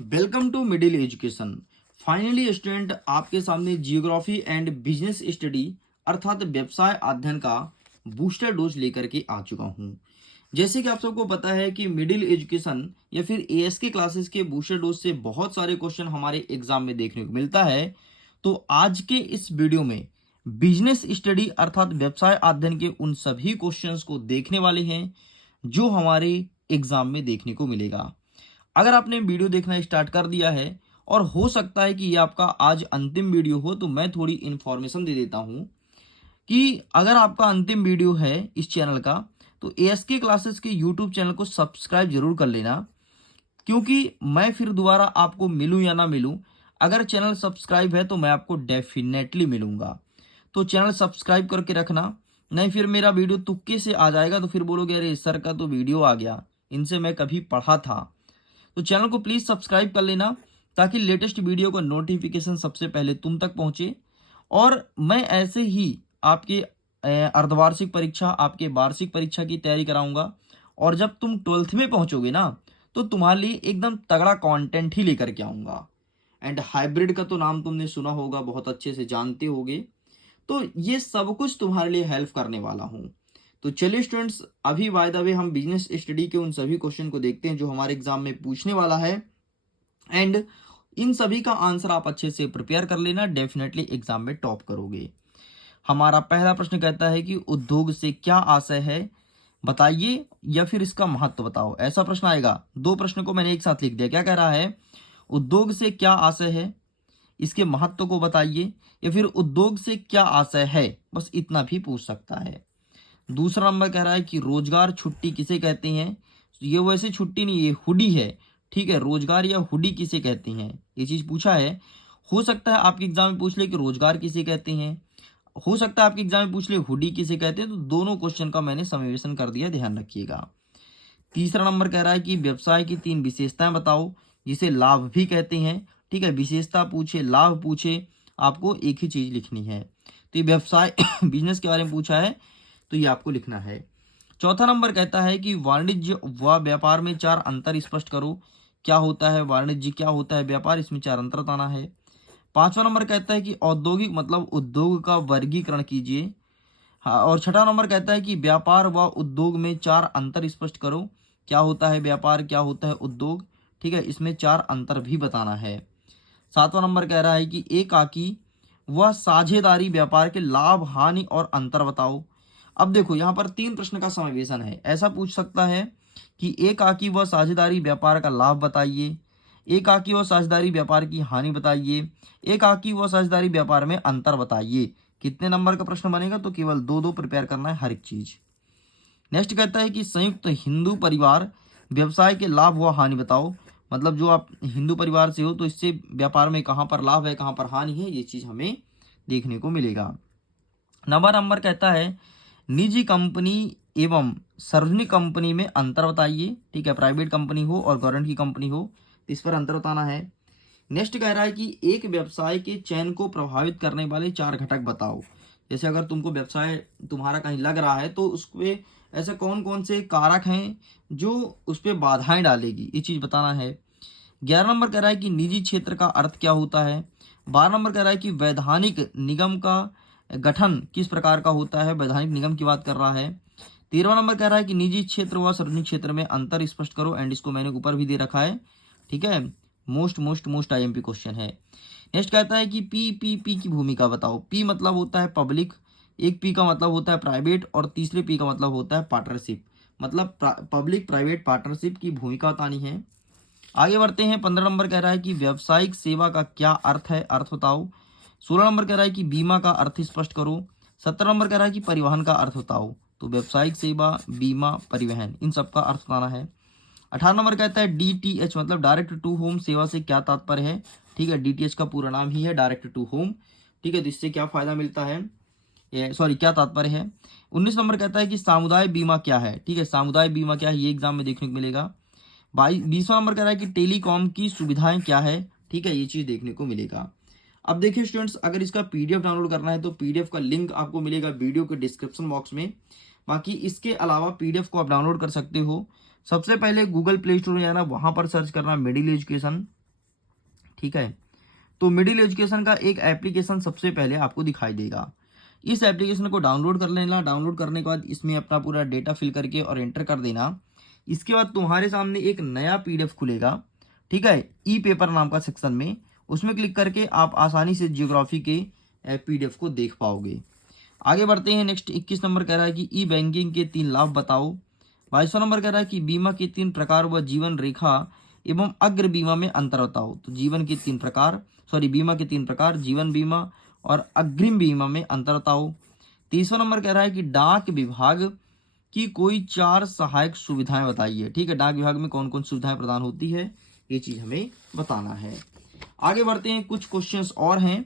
Welcome to middle education. Finally student, आपके सामने geography and business study अर्थात व्यवसाय अध्ययन का बूस्टर डोज लेकर के आ चुका हूं। जैसे कि आप सबको पता है कि मिडिल एजुकेशन या फिर एएसके क्लासेस के बूस्टर डोज से बहुत सारे क्वेश्चन हमारे एग्जाम में देखने को मिलता है। तो आज के इस वीडियो में बिजनेस स्टडी अर्थात व्यवसाय अध्ययन के उन सभी क्वेश्चंस को देखने वाले हैं जो हमारे एग्जाम में देखने को मिलेगा। अगर आपने वीडियो देखना स्टार्ट कर दिया है और हो सकता है कि ये आपका आज अंतिम वीडियो हो, तो मैं थोड़ी इन्फॉर्मेशन दे देता हूं कि अगर आपका अंतिम वीडियो है इस चैनल का, तो एएसके क्लासेस के यूट्यूब चैनल को सब्सक्राइब जरूर कर लेना, क्योंकि मैं फिर दोबारा आपको मिलूं या ना मिलूं, अगर चैनल सब्सक्राइब है तो मैं आपको डेफिनेटली मिलूंगा। तो चैनल सब्सक्राइब करके रखना, नहीं फिर मेरा वीडियो तुक्के से आ जाएगा तो फिर बोलोगे अरे सर का तो वीडियो आ गया, इनसे मैं कभी पढ़ा था। तो चैनल को प्लीज सब्सक्राइब कर लेना ताकि लेटेस्ट वीडियो का नोटिफिकेशन सबसे पहले तुम तक पहुंचे। और मैं ऐसे ही आपके अर्धवार्षिक परीक्षा, आपके वार्षिक परीक्षा की तैयारी कराऊंगा। और जब तुम 12th में पहुंचोगे ना, तो तुम्हारे लिए एकदम तगड़ा कंटेंट ही लेकर के आऊंगा। एंड हाइब्रिड का तो नाम तुमने सुना होगा, बहुत अच्छे से जानते होगे। तो ये सब कुछ तुम्हारे लिए हेल्प करने वाला हूँ। तो चलिए स्टूडेंट्स, अभी बाय द वे हम बिजनेस स्टडी के उन सभी क्वेश्चन को देखते हैं जो हमारे एग्जाम में पूछने वाला है। एंड इन सभी का आंसर आप अच्छे से प्रिपेयर कर लेना, डेफिनेटली एग्जाम में टॉप करोगे। हमारा पहला प्रश्न कहता है कि उद्योग से क्या आशय है बताइए, या फिर इसका महत्व बताओ। ऐसा प्रश्न आएगा। दो प्रश्न को मैंने एक साथ लिख दिया। क्या कह रहा है? उद्योग से क्या आशय है, इसके महत्व को बताइए, या फिर उद्योग से क्या आशय है, बस इतना भी पूछ सकता है। दूसरा नंबर कह रहा है कि रोजगार छुट्टी किसे कहते हैं। ये वैसे छुट्टी नहीं, ये हुडी है। ठीक है, रोजगार या हुडी किसे कहते हैं, ये चीज पूछा है। हो सकता है आपके एग्जाम में पूछ ले कि रोजगार किसे कहते हैं, हो सकता है आपके एग्जाम में पूछ ले हुडी किसे कहते हैं। तो दोनों क्वेश्चन का मैंने समावेशन कर दिया, ध्यान रखिएगा। तीसरा नंबर कह रहा है कि व्यवसाय की 3 विशेषताएं बताओ जिसे लाभ भी कहते हैं। ठीक है, विशेषता पूछे, लाभ पूछे, आपको एक ही चीज लिखनी है। तो ये व्यवसाय बिजनेस के बारे में पूछा है, तो ये आपको लिखना है। चौथा नंबर कहता है कि वाणिज्य व व्यापार में 4 अंतर स्पष्ट करो। क्या होता है वाणिज्य, क्या होता है व्यापार, इसमें 4 अंतर बताना है। पांचवा नंबर कहता है कि औद्योगिक मतलब उद्योग का वर्गीकरण कीजिए। हाँ, और छठा नंबर कहता है कि व्यापार व उद्योग में 4 अंतर स्पष्ट करो। क्या होता है व्यापार, क्या होता है उद्योग। ठीक है, इसमें 4 अंतर भी बताना है। सातवां नंबर कह रहा है कि एकाकी व साझेदारी व्यापार के लाभ हानि और अंतर बताओ। अब देखो, यहाँ पर 3 प्रश्न का समावेशन है। ऐसा पूछ सकता है कि एकाकी व साझेदारी व्यापार का लाभ बताइए, एकाकी व साझेदारी व्यापार की हानि बताइए, एकाकी व साझेदारी व्यापार में अंतर बताइए। कितने नंबर का प्रश्न बनेगा? तो केवल 2-2 प्रिपेयर करना है हर एक चीज। नेक्स्ट कहता है कि संयुक्त हिंदू परिवार व्यवसाय के लाभ व हानि बताओ। मतलब जो आप हिंदू परिवार से हो तो इससे व्यापार में कहाँ पर लाभ है, कहाँ पर हानि है, ये चीज हमें देखने को मिलेगा। नंबर कहता है निजी कंपनी एवं सार्वजनिक कंपनी में अंतर बताइए। ठीक है, प्राइवेट कंपनी हो और गवर्नमेंट की कंपनी हो, तो इस पर अंतर बताना है। नेक्स्ट कह रहा है कि एक व्यवसाय के चयन को प्रभावित करने वाले 4 घटक बताओ। जैसे अगर तुमको व्यवसाय तुम्हारा कहीं लग रहा है तो उस पे ऐसे कौन कौन से कारक हैं जो उस पर बाधाएं डालेगी, ये चीज बताना है। 11 नंबर कह रहा है कि निजी क्षेत्र का अर्थ क्या होता है। 12 नंबर कह रहा है कि वैधानिक निगम का गठन किस प्रकार का होता है, वैधानिक निगम की बात कर रहा है। 13वां नंबर कह रहा है कि निजी क्षेत्र व सार्वजनिक क्षेत्र में अंतर स्पष्ट करो, एंड इसको मैंने ऊपर भी दे रखा है। ठीक है, most most most IMP question है। नेक्स्ट कहता है कि पी की भूमिका बताओ। पी मतलब होता है पब्लिक, एक पी का मतलब होता है प्राइवेट, और तीसरे पी का मतलब होता है पार्टनरशिप। मतलब पब्लिक प्राइवेट पार्टनरशिप की भूमिका बतानी है। आगे बढ़ते हैं। 15 नंबर कह रहा है कि व्यावसायिक सेवा का क्या अर्थ है, अर्थ बताओ। 16 नंबर कह रहा है कि बीमा का अर्थ स्पष्ट करो। 17 नंबर कह रहा है कि परिवहन का अर्थ बताओ। तो व्यावसायिक सेवा, बीमा, परिवहन, इन सब का अर्थ बताना है। 18 नंबर कहता है डीटीएच मतलब डायरेक्ट टू होम सेवा से क्या तात्पर्य है। ठीक है, डीटीएच का पूरा नाम ही है डायरेक्ट टू होम। ठीक है, तो इससे क्या फायदा मिलता है, सॉरी क्या तात्पर्य है। 19 नंबर कहता है कि सामुदायिक बीमा क्या है। ठीक है, सामुदायिक बीमा क्या है, ये एग्जाम में देखने को मिलेगा। 20वां नंबर कह रहा है कि टेलीकॉम की सुविधाएं क्या है। ठीक है, ये चीज देखने को मिलेगा। अब देखिए स्टूडेंट्स, अगर इसका पीडीएफ डाउनलोड करना है तो पीडीएफ का लिंक आपको मिलेगा वीडियो के डिस्क्रिप्शन बॉक्स में। बाकी इसके अलावा पीडीएफ को आप डाउनलोड कर सकते हो। सबसे पहले गूगल प्ले स्टोर में जाना, वहां पर सर्च करना मिडिल एजुकेशन। ठीक है। तो मिडिल एजुकेशन का एक एप्लीकेशन सबसे पहले आपको दिखाई देगा। इस एप्लीकेशन को डाउनलोड कर लेना। डाउनलोड करने के बाद इसमें अपना पूरा डेटा फिल करके और एंटर कर देना। इसके बाद तुम्हारे सामने एक नया पीडीएफ खुलेगा, ठीक है, ई पेपर नाम का सेक्शन में। उसमें क्लिक करके आप आसानी से जियोग्राफी के पीडीएफ को देख पाओगे। आगे बढ़ते हैं। नेक्स्ट 21 नंबर कह रहा है कि ई बैंकिंग के 3 लाभ बताओ। 22वां नंबर कह रहा है कि बीमा के 3 प्रकार व जीवन रेखा एवं अग्र बीमा में अंतर बताओ। तो बीमा के 3 प्रकार, जीवन बीमा और अग्रिम बीमा में अंतर बताओ। 30वां नंबर कह रहा है कि डाक विभाग की कोई 4 सहायक सुविधाएं बताइए। ठीक है, डाक विभाग में कौन कौन सुविधाएं प्रदान होती है, ये चीज हमें बताना है। आगे बढ़ते हैं, कुछ क्वेश्चंस और हैं।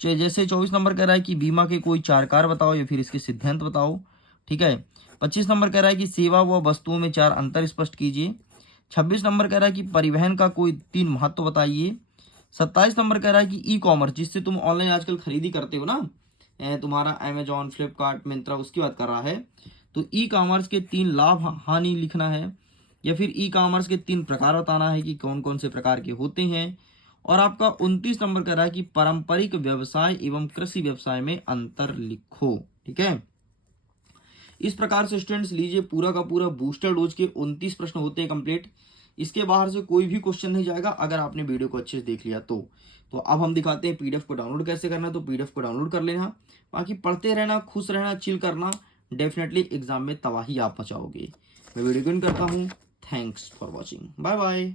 जैसे 24 नंबर कह रहा है कि बीमा के कोई 4 कार्य बताओ या फिर इसके सिद्धांत बताओ। ठीक है। 25 नंबर कह रहा है कि सेवा व वस्तुओं में 4 अंतर स्पष्ट कीजिए। 26 नंबर कह रहा है कि परिवहन का कोई 3 महत्व बताइए। 27 नंबर कह रहा है कि ई कॉमर्स, जिससे तुम ऑनलाइन आजकल खरीदी करते हो ना, तुम्हारा अमेजॉन, फ्लिपकार्ट, मिंत्रा, उसकी बात कर रहा है। तो ई कॉमर्स के 3 लाभ हानि लिखना है, या फिर ई कॉमर्स के 3 प्रकार बताना है कि कौन कौन से प्रकार के होते हैं। और आपका 29 नंबर कह रहा है कि पारंपरिक व्यवसाय एवं कृषि व्यवसाय में अंतर लिखो। ठीक है। इस प्रकार से स्टूडेंट्स लीजिए, पूरा का पूरा बूस्टर डोज के 29 प्रश्न होते हैं कंप्लीट। इसके बाहर से कोई भी क्वेश्चन नहीं जाएगा अगर आपने वीडियो को अच्छे से देख लिया तो। अब हम दिखाते हैं पीडीएफ को डाउनलोड कैसे करना। तो पीडीएफ को डाउनलोड कर लेना, बाकी पढ़ते रहना, खुश रहना, चिल करना, डेफिनेटली एग्जाम में तबाही आप मचाओगे। मैं वीडियो को करता हूँ। Thanks for watching, bye bye.